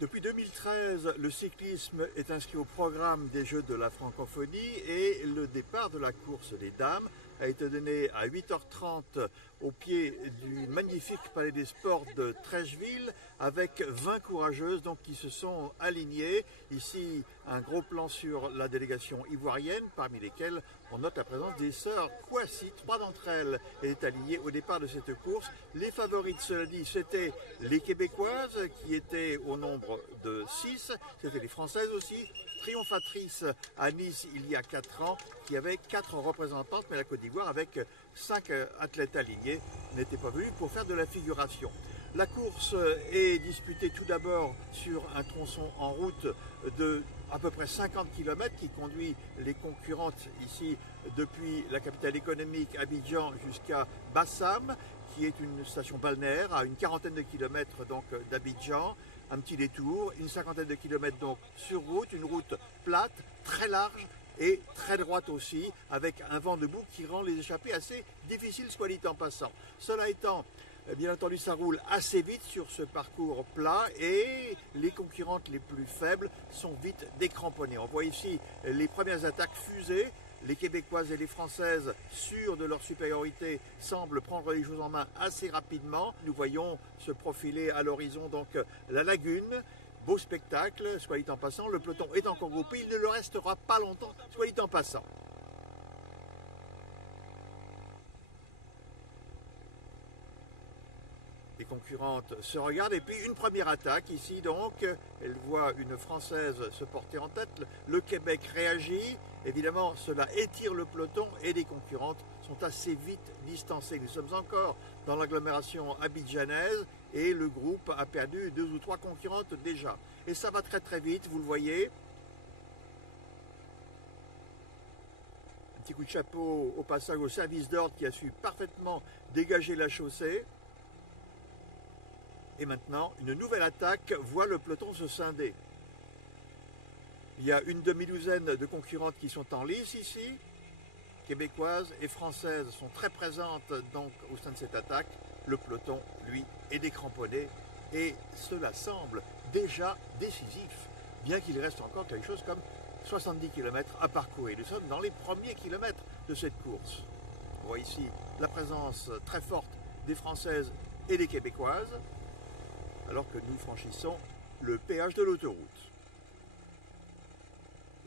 Depuis 2013, le cyclisme est inscrit au programme des Jeux de la francophonie et le départ de la course des dames a été donné à 8h30 au pied du magnifique Palais des Sports de Trècheville avec 20 courageuses donc, qui se sont alignées. Ici, un gros plan sur la délégation ivoirienne, parmi lesquelles on note la présence des sœurs Kouassi. 3 d'entre elles étaient alignées au départ de cette course. Les favorites, cela dit, c'était les Québécoises qui étaient au nombre de 6. C'était les Françaises aussi, triomphatrices à Nice il y a 4 ans, qui avait 4 représentantes, mais la Côte d'Ivoire, avec 5 athlètes alignés, n'était pas venue pour faire de la figuration. La course est disputée tout d'abord sur un tronçon en route de à peu près 50 km qui conduit les concurrentes ici depuis la capitale économique Abidjan jusqu'à Bassam, qui est une station balnéaire à une quarantaine de kilomètres donc d'Abidjan. Un petit détour, une cinquantaine de kilomètres donc sur route, une route plate, très large et très droite aussi, avec un vent debout qui rend les échappées assez difficiles, soit dit en passant. Cela étant, bien entendu, ça roule assez vite sur ce parcours plat et les concurrentes les plus faibles sont vite décramponnées. On voit ici les premières attaques fusées. Les Québécoises et les Françaises, sûres de leur supériorité, semblent prendre les choses en main assez rapidement. Nous voyons se profiler à l'horizon donc la lagune. Beau spectacle, soit dit en passant. Le peloton est encore groupé, il ne le restera pas longtemps, soit dit en passant. Les concurrentes se regardent et puis une première attaque ici donc, elle voit une Française se porter en tête, le Québec réagit, évidemment cela étire le peloton et les concurrentes sont assez vite distancées. Nous sommes encore dans l'agglomération abidjanaise et le groupe a perdu 2 ou 3 concurrentes déjà. Et ça va très très vite, vous le voyez. Un petit coup de chapeau au passage au service d'ordre qui a su parfaitement dégager la chaussée. Et maintenant, une nouvelle attaque voit le peloton se scinder. Il y a une demi-douzaine de concurrentes qui sont en lice ici. Québécoises et françaises sont très présentes donc au sein de cette attaque. Le peloton, lui, est décramponné et cela semble déjà décisif, bien qu'il reste encore quelque chose comme 70 km à parcourir. Nous sommes dans les premiers kilomètres de cette course. On voit ici la présence très forte des Françaises et des Québécoises, alors que nous franchissons le péage de l'autoroute.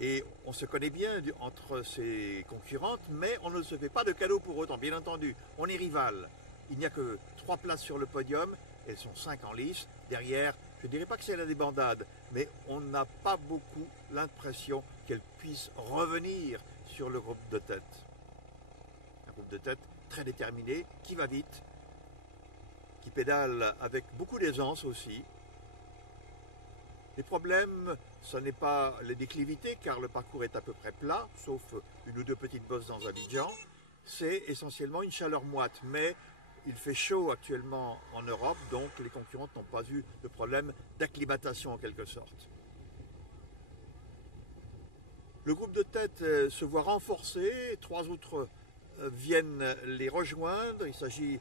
Et on se connaît bien entre ces concurrentes, mais on ne se fait pas de cadeaux pour autant, bien entendu. On est rivales. Il n'y a que 3 places sur le podium, elles sont 5 en lice. Derrière, je ne dirais pas que c'est la débandade, mais on n'a pas beaucoup l'impression qu'elles puissent revenir sur le groupe de tête. Un groupe de tête très déterminé, qui va vite, qui pédale avec beaucoup d'aisance aussi. Les problèmes, ce n'est pas les déclivités, car le parcours est à peu près plat, sauf une ou 2 petites bosses dans Abidjan. C'est essentiellement une chaleur moite, mais il fait chaud actuellement en Europe, donc les concurrentes n'ont pas eu de problème d'acclimatation en quelque sorte. Le groupe de tête se voit renforcé, 3 autres viennent les rejoindre. Il s'agit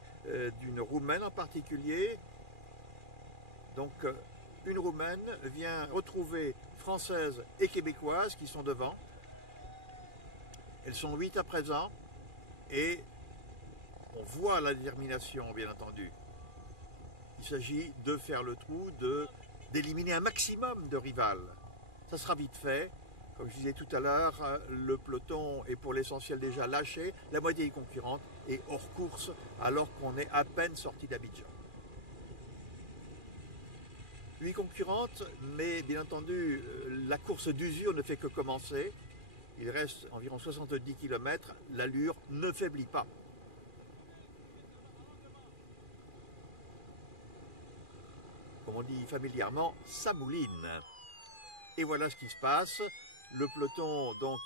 d'une Roumaine en particulier. Donc une Roumaine vient retrouver Françaises et Québécoises qui sont devant. Elles sont 8 à présent et on voit la détermination bien entendu. Il s'agit de faire le trou, d'éliminer un maximum de rivales. Ça sera vite fait. Comme je disais tout à l'heure, le peloton est pour l'essentiel déjà lâché, la moitié des concurrentes est hors course alors qu'on est à peine sorti d'Abidjan. 8 concurrentes, mais bien entendu, la course d'usure ne fait que commencer. Il reste environ 70 km, l'allure ne faiblit pas. Comme on dit familièrement, ça mouline. Et voilà ce qui se passe. Le peloton donc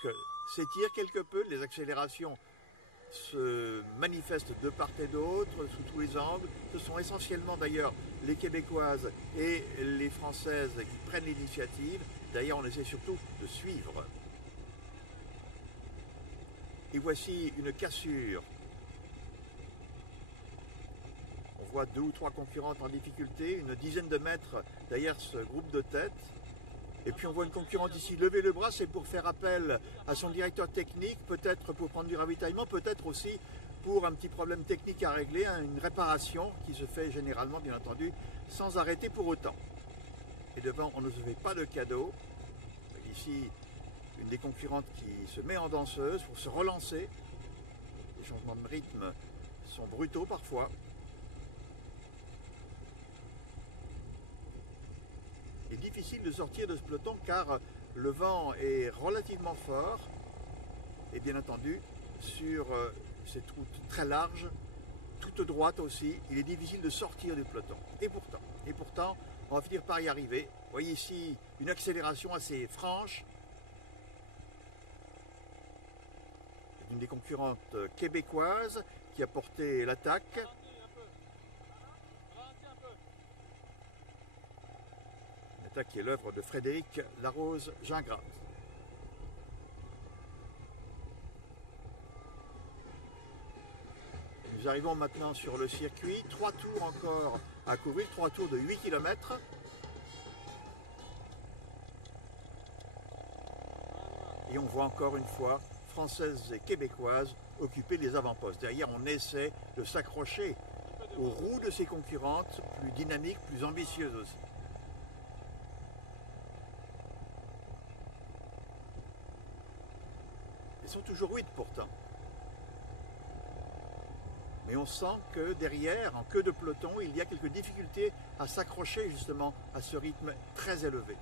s'étire quelque peu, les accélérations se manifestent de part et d'autre, sous tous les angles. Ce sont essentiellement d'ailleurs les Québécoises et les Françaises qui prennent l'initiative. D'ailleurs, on essaie surtout de suivre. Et voici une cassure. On voit 2 ou 3 concurrentes en difficulté, une dizaine de mètres derrière ce groupe de tête. Et puis on voit une concurrente ici lever le bras, c'est pour faire appel à son directeur technique, peut-être pour prendre du ravitaillement, peut-être aussi pour un petit problème technique à régler, une réparation qui se fait généralement, bien entendu, sans arrêter pour autant. Et devant, on ne se fait pas de cadeau. Ici, une des concurrentes qui se met en danseuse pour se relancer. Les changements de rythme sont brutaux parfois. Il est difficile de sortir de ce peloton car le vent est relativement fort et bien entendu sur cette route très large, toute droite aussi, il est difficile de sortir du peloton. Et pourtant, on va finir par y arriver. Vous voyez ici une accélération assez franche. Une des concurrentes québécoises qui a porté l'attaque. L'attaque qui est l'œuvre de Frédéric Larose-Gingras. Nous arrivons maintenant sur le circuit, 3 tours encore à couvrir, 3 tours de 8 km. Et on voit encore une fois françaises et québécoises occuper les avant-postes. Derrière, on essaie de s'accrocher aux roues de ses concurrentes, plus dynamiques, plus ambitieuses aussi. Elles sont toujours 8 pourtant. Mais on sent que derrière, en queue de peloton, il y a quelques difficultés à s'accrocher justement à ce rythme très élevé.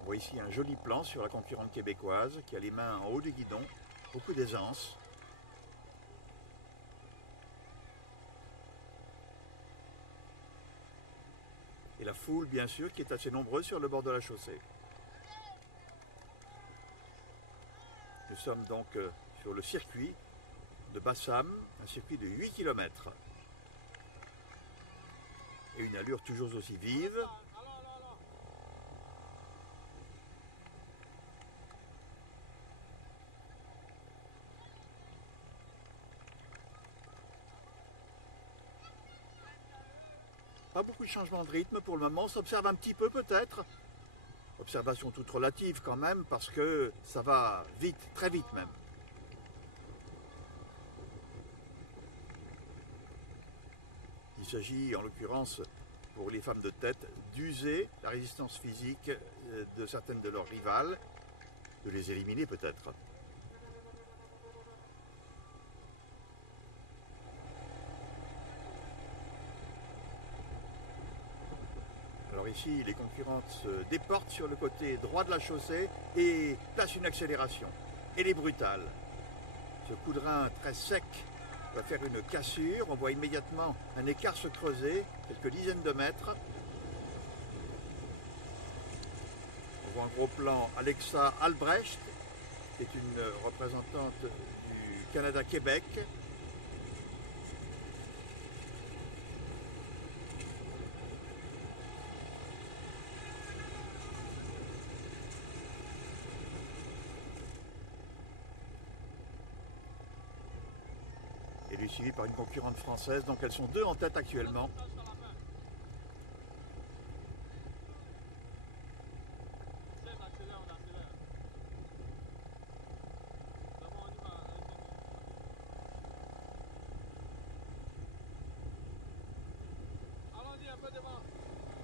On voit ici un joli plan sur la concurrente québécoise qui a les mains en haut du guidon, beaucoup d'aisance. Et la foule, bien sûr, qui est assez nombreuse sur le bord de la chaussée. Nous sommes donc sur le circuit de Bassam, un circuit de 8 km. Et une allure toujours aussi vive. Pas beaucoup de changements de rythme pour le moment, on s'observe un petit peu peut-être. Observation toute relative quand même parce que ça va vite, très vite même. Il s'agit en l'occurrence pour les femmes de tête d'user la résistance physique de certaines de leurs rivales, de les éliminer peut-être. Alors ici, les concurrentes se déportent sur le côté droit de la chaussée et placent une accélération. Elle est brutale. Ce coup de rein très sec va faire une cassure. On voit immédiatement un écart se creuser, quelques dizaines de mètres. On voit en gros plan Alexa Albrecht, qui est une représentante du Canada-Québec. Elle est suivie par une concurrente française, donc elles sont 2 en tête actuellement.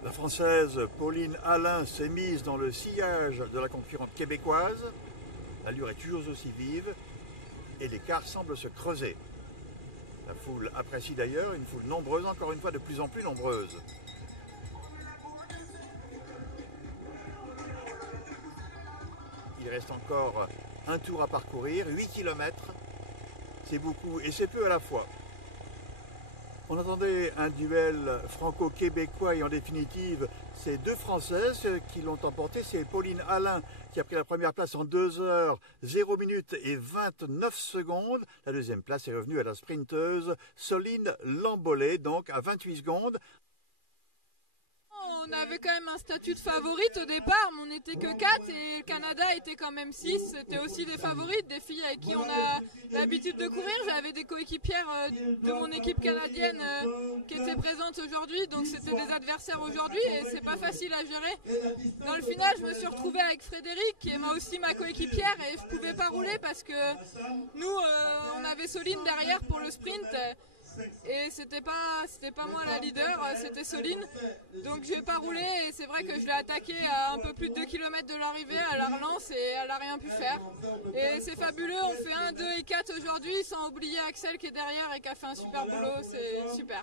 La Française Pauline Alain s'est mise dans le sillage de la concurrente québécoise. L'allure est toujours aussi vive et l'écart semble se creuser. La foule apprécie d'ailleurs, une foule nombreuse, encore une fois de plus en plus nombreuse. Il reste encore un tour à parcourir, 8 km. C'est beaucoup et c'est peu à la fois. On attendait un duel franco-québécois et en définitive, c'est 2 Françaises qui l'ont emporté. C'est Pauline Alain qui a pris la première place en 2 heures, 0 minutes et 29 secondes. La deuxième place est revenue à la sprinteuse Soline Lambollet, donc à 28 secondes. On avait quand même un statut de favorite au départ, mais on n'était que 4 et le Canada était quand même 6. C'était aussi des favorites, des filles avec qui on a l'habitude de courir. J'avais des coéquipières de mon équipe canadienne qui étaient présentes aujourd'hui, donc c'était des adversaires aujourd'hui et c'est pas facile à gérer. Dans le final, je me suis retrouvée avec Frédéric, qui est aussi ma coéquipière, et je pouvais pas rouler parce que nous, on avait Soline derrière pour le sprint. Et c'était pas moi la leader, c'était Soline. Donc je n'ai pas roulé et c'est vrai que je l'ai attaqué à un peu plus de 2 km de l'arrivée à la relance et elle n'a rien pu faire. Et c'est fabuleux, on fait 1, 2 et 4 aujourd'hui sans oublier Axel qui est derrière et qui a fait un super boulot, c'est super.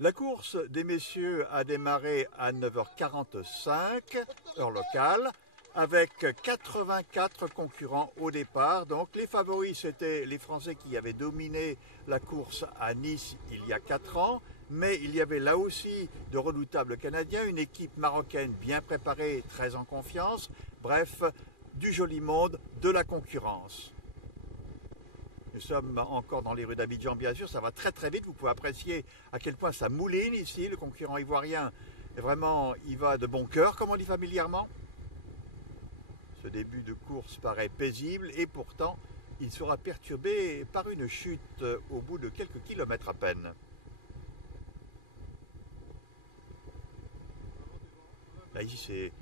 La course des messieurs a démarré à 9h45, heure locale, avec 84 concurrents au départ. Donc les favoris, c'était les Français qui avaient dominé la course à Nice il y a 4 ans. Mais il y avait là aussi de redoutables Canadiens, une équipe marocaine bien préparée, très en confiance. Bref, du joli monde, de la concurrence. Nous sommes encore dans les rues d'Abidjan, bien sûr, ça va très très vite. Vous pouvez apprécier à quel point ça mouline ici. Le concurrent ivoirien, vraiment, il va de bon cœur, comme on dit familièrement. Ce début de course paraît paisible et pourtant, il sera perturbé par une chute au bout de quelques kilomètres à peine. Là, ici, c'est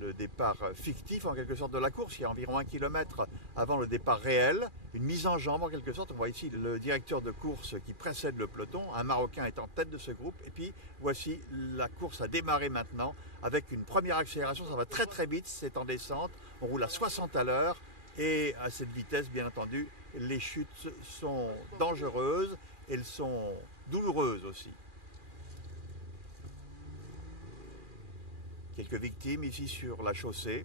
le départ fictif en quelque sorte de la course. Il y a environ 1 kilomètre avant le départ réel, une mise en jambe en quelque sorte. On voit ici le directeur de course qui précède le peloton, un Marocain est en tête de ce groupe. Et puis voici la course a démarré maintenant avec une première accélération. Ça va très très vite, c'est en descente. On roule à 60 à l'heure et à cette vitesse, bien entendu, les chutes sont dangereuses, elles sont douloureuses aussi. Quelques victimes ici sur la chaussée.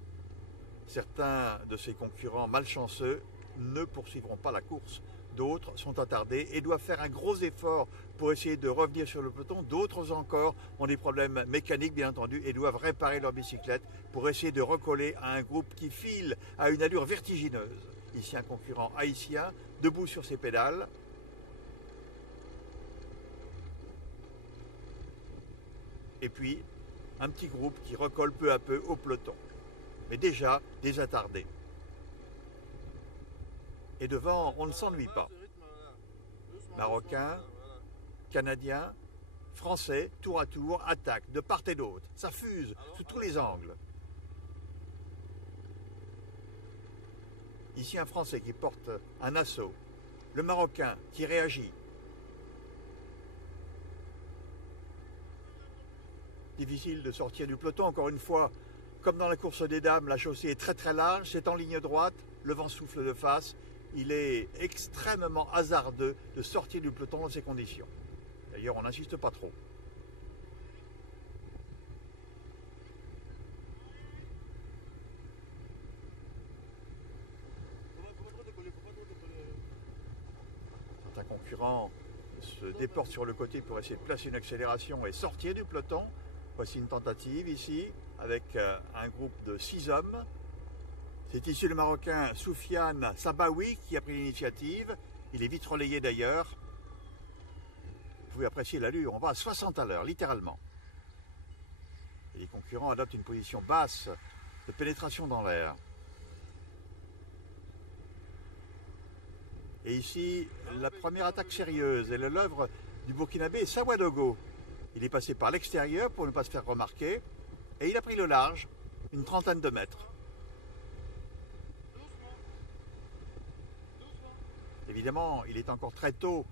Certains de ces concurrents malchanceux ne poursuivront pas la course. D'autres sont attardés et doivent faire un gros effort pour essayer de revenir sur le peloton. D'autres encore ont des problèmes mécaniques, bien entendu, et doivent réparer leur bicyclette pour essayer de recoller à un groupe qui file à une allure vertigineuse. Ici, un concurrent haïtien, debout sur ses pédales. Et puis, un petit groupe qui recolle peu à peu au peloton. Mais déjà, des attardés. Et devant, on ne s'ennuie pas. Marocains, Canadiens, Français, tour à tour, attaquent de part et d'autre. Ça fuse sous tous les angles. Ici, un Français qui porte un assaut. Le Marocain qui réagit. Difficile de sortir du peloton, encore une fois, comme dans la course des dames, la chaussée est très très large, c'est en ligne droite, le vent souffle de face, il est extrêmement hasardeux de sortir du peloton dans ces conditions. D'ailleurs, on n'insiste pas trop. Certains concurrents se déportent sur le côté pour essayer de placer une accélération et sortir du peloton. Voici une tentative ici, avec un groupe de 6 hommes. C'est ici le Marocain Soufiane Sabaoui qui a pris l'initiative. Il est vite relayé d'ailleurs. Vous pouvez apprécier l'allure, on va à 60 à l'heure, littéralement. Et les concurrents adoptent une position basse de pénétration dans l'air. Et ici, la première attaque sérieuse, elle est l'œuvre du Burkinabé Sawadogo. Il est passé par l'extérieur pour ne pas se faire remarquer et il a pris le large, une trentaine de mètres. Évidemment, il est encore très tôt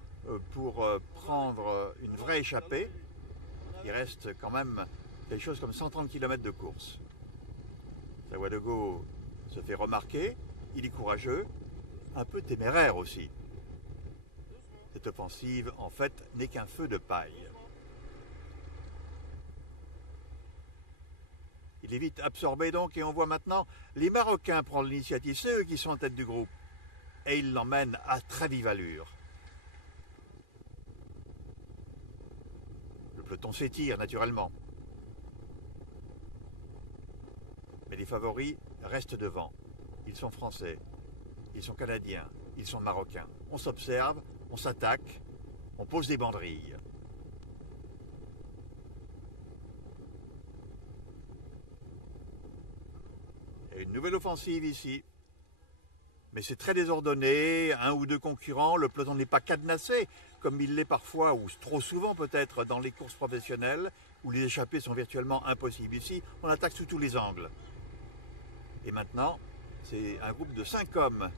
pour prendre une vraie échappée. Il reste quand même quelque chose comme 130 km de course. Sawadogo se fait remarquer, il est courageux, un peu téméraire aussi. Cette offensive, en fait, n'est qu'un feu de paille. Il est vite absorbé donc et on voit maintenant les Marocains prendre l'initiative. C'est eux qui sont en tête du groupe. Et ils l'emmènent à très vive allure. Le peloton s'étire naturellement. Mais les favoris restent devant. Ils sont français, ils sont canadiens, ils sont marocains. On s'observe, on s'attaque, on pose des banderilles. Et une nouvelle offensive ici. Mais c'est très désordonné, un ou deux concurrents, le peloton n'est pas cadenassé, comme il l'est parfois, ou trop souvent peut-être, dans les courses professionnelles, où les échappées sont virtuellement impossibles. Ici, on attaque sous tous les angles. Et maintenant, c'est un groupe de 5 hommes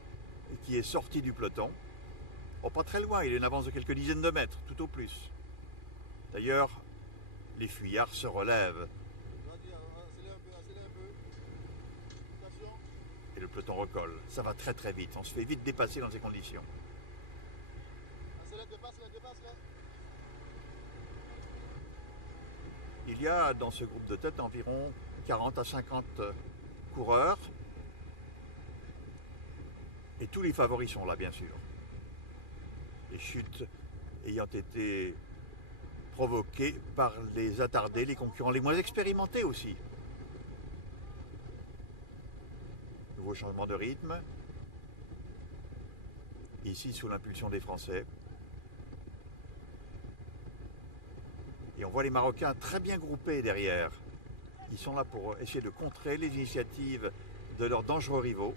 qui est sorti du peloton. Oh, pas très loin, il est en avance de quelques dizaines de mètres, tout au plus. D'ailleurs, les fuyards se relèvent. Et le peloton recolle. Ça va très très vite, on se fait vite dépasser dans ces conditions. Il y a dans ce groupe de tête environ 40 à 50 coureurs. Et tous les favoris sont là, bien sûr. Les chutes ayant été provoquées par les attardés, les concurrents les moins expérimentés aussi. Nouveau changement de rythme. Ici, sous l'impulsion des Français. Et on voit les Marocains très bien groupés derrière. Ils sont là pour essayer de contrer les initiatives de leurs dangereux rivaux.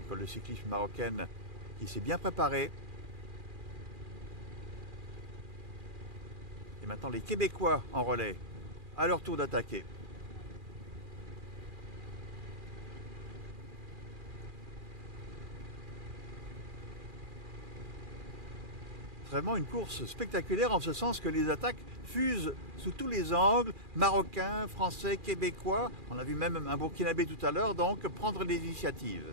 L'école de cyclisme marocaine qui s'est bien préparée. Et maintenant les Québécois en relais, à leur tour d'attaquer. Vraiment une course spectaculaire en ce sens que les attaques fusent sous tous les angles, marocains, français, québécois. On a vu même un burkinabé tout à l'heure, donc prendre des initiatives.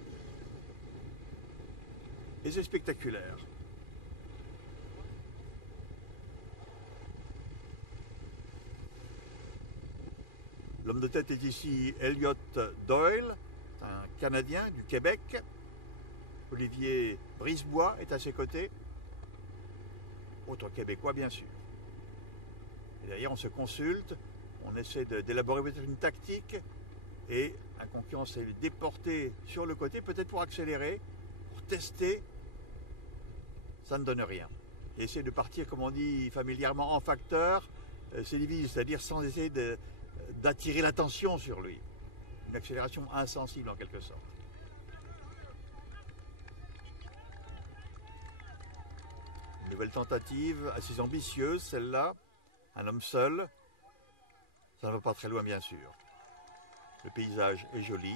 Et c'est spectaculaire. L'homme de tête est ici Elliott Doyle, un Canadien du Québec. Olivier Brisebois est à ses côtés. Autre Québécois, bien sûr. Et derrière, on se consulte, on essaie d'élaborer peut-être une tactique, et un concurrent s'est déporté sur le côté, peut-être pour accélérer, pour tester. Ça ne donne rien. Et essayer de partir, comme on dit familièrement, en facteur, c'est difficile, c'est-à-dire sans essayer d'attirer l'attention sur lui. Une accélération insensible en quelque sorte. Une nouvelle tentative, assez ambitieuse celle-là. Un homme seul. Ça ne va pas très loin bien sûr. Le paysage est joli.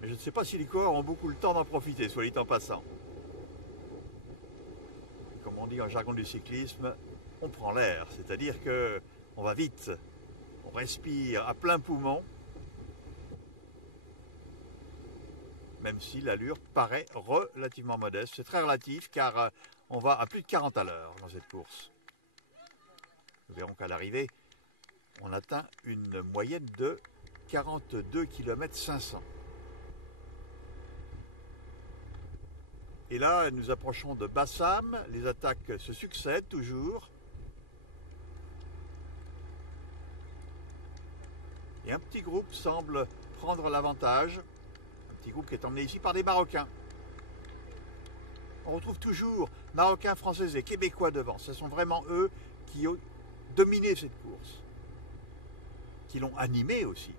Mais je ne sais pas si les coureurs ont beaucoup le temps d'en profiter, soit dit en passant. Comme on dit en jargon du cyclisme, on prend l'air, c'est-à-dire qu'on va vite, on respire à plein poumon, même si l'allure paraît relativement modeste. C'est très relatif car on va à plus de 40 à l'heure dans cette course. Nous verrons qu'à l'arrivée, on atteint une moyenne de 42 km 500. Et là, nous approchons de Bassam, les attaques se succèdent toujours. Et un petit groupe semble prendre l'avantage, un petit groupe qui est emmené ici par des Marocains. On retrouve toujours Marocains, Français et Québécois devant. Ce sont vraiment eux qui ont dominé cette course, qui l'ont animée aussi.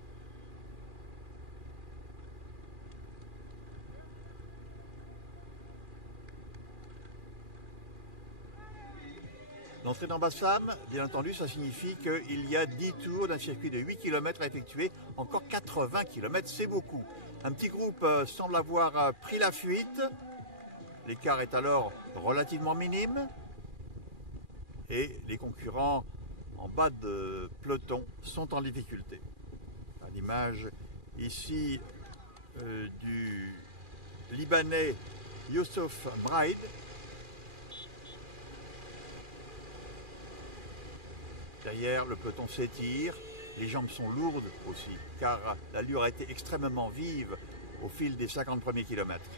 L'entrée dans Bassam, bien entendu, ça signifie qu'il y a 10 tours d'un circuit de 8 km à effectuer. Encore 80 km, c'est beaucoup. Un petit groupe semble avoir pris la fuite. L'écart est alors relativement minime. Et les concurrents en bas de peloton sont en difficulté. À l'image ici du Libanais Youssef Braid. Derrière, le peloton s'étire, les jambes sont lourdes aussi, car l'allure a été extrêmement vive au fil des 50 premiers kilomètres.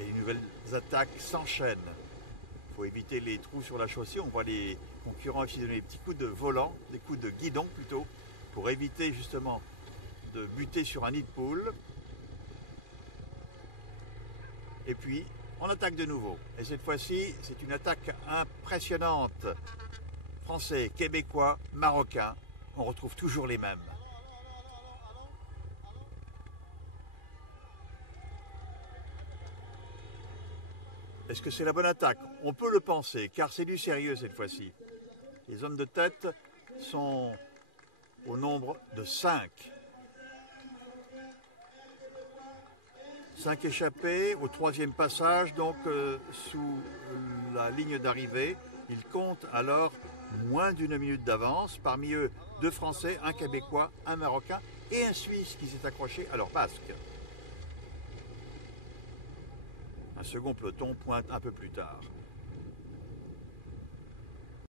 Et les nouvelles attaques s'enchaînent. Il faut éviter les trous sur la chaussée, on voit les concurrents ici donner des petits coups de volant, des coups de guidon plutôt, pour éviter justement de buter sur un nid de poule. Et puis, on attaque de nouveau. Et cette fois-ci, c'est une attaque impressionnante. Français, Québécois, Marocains, on retrouve toujours les mêmes. Est-ce que c'est la bonne attaque? On peut le penser, car c'est du sérieux cette fois-ci. Les hommes de tête sont au nombre de 5. 5 échappés au 3e passage, donc sous la ligne d'arrivée. Ils comptent alors moins d'une minute d'avance. Parmi eux, 2 Français, un Québécois, un Marocain et un Suisse qui s'est accroché à leur basque. Un second peloton pointe un peu plus tard.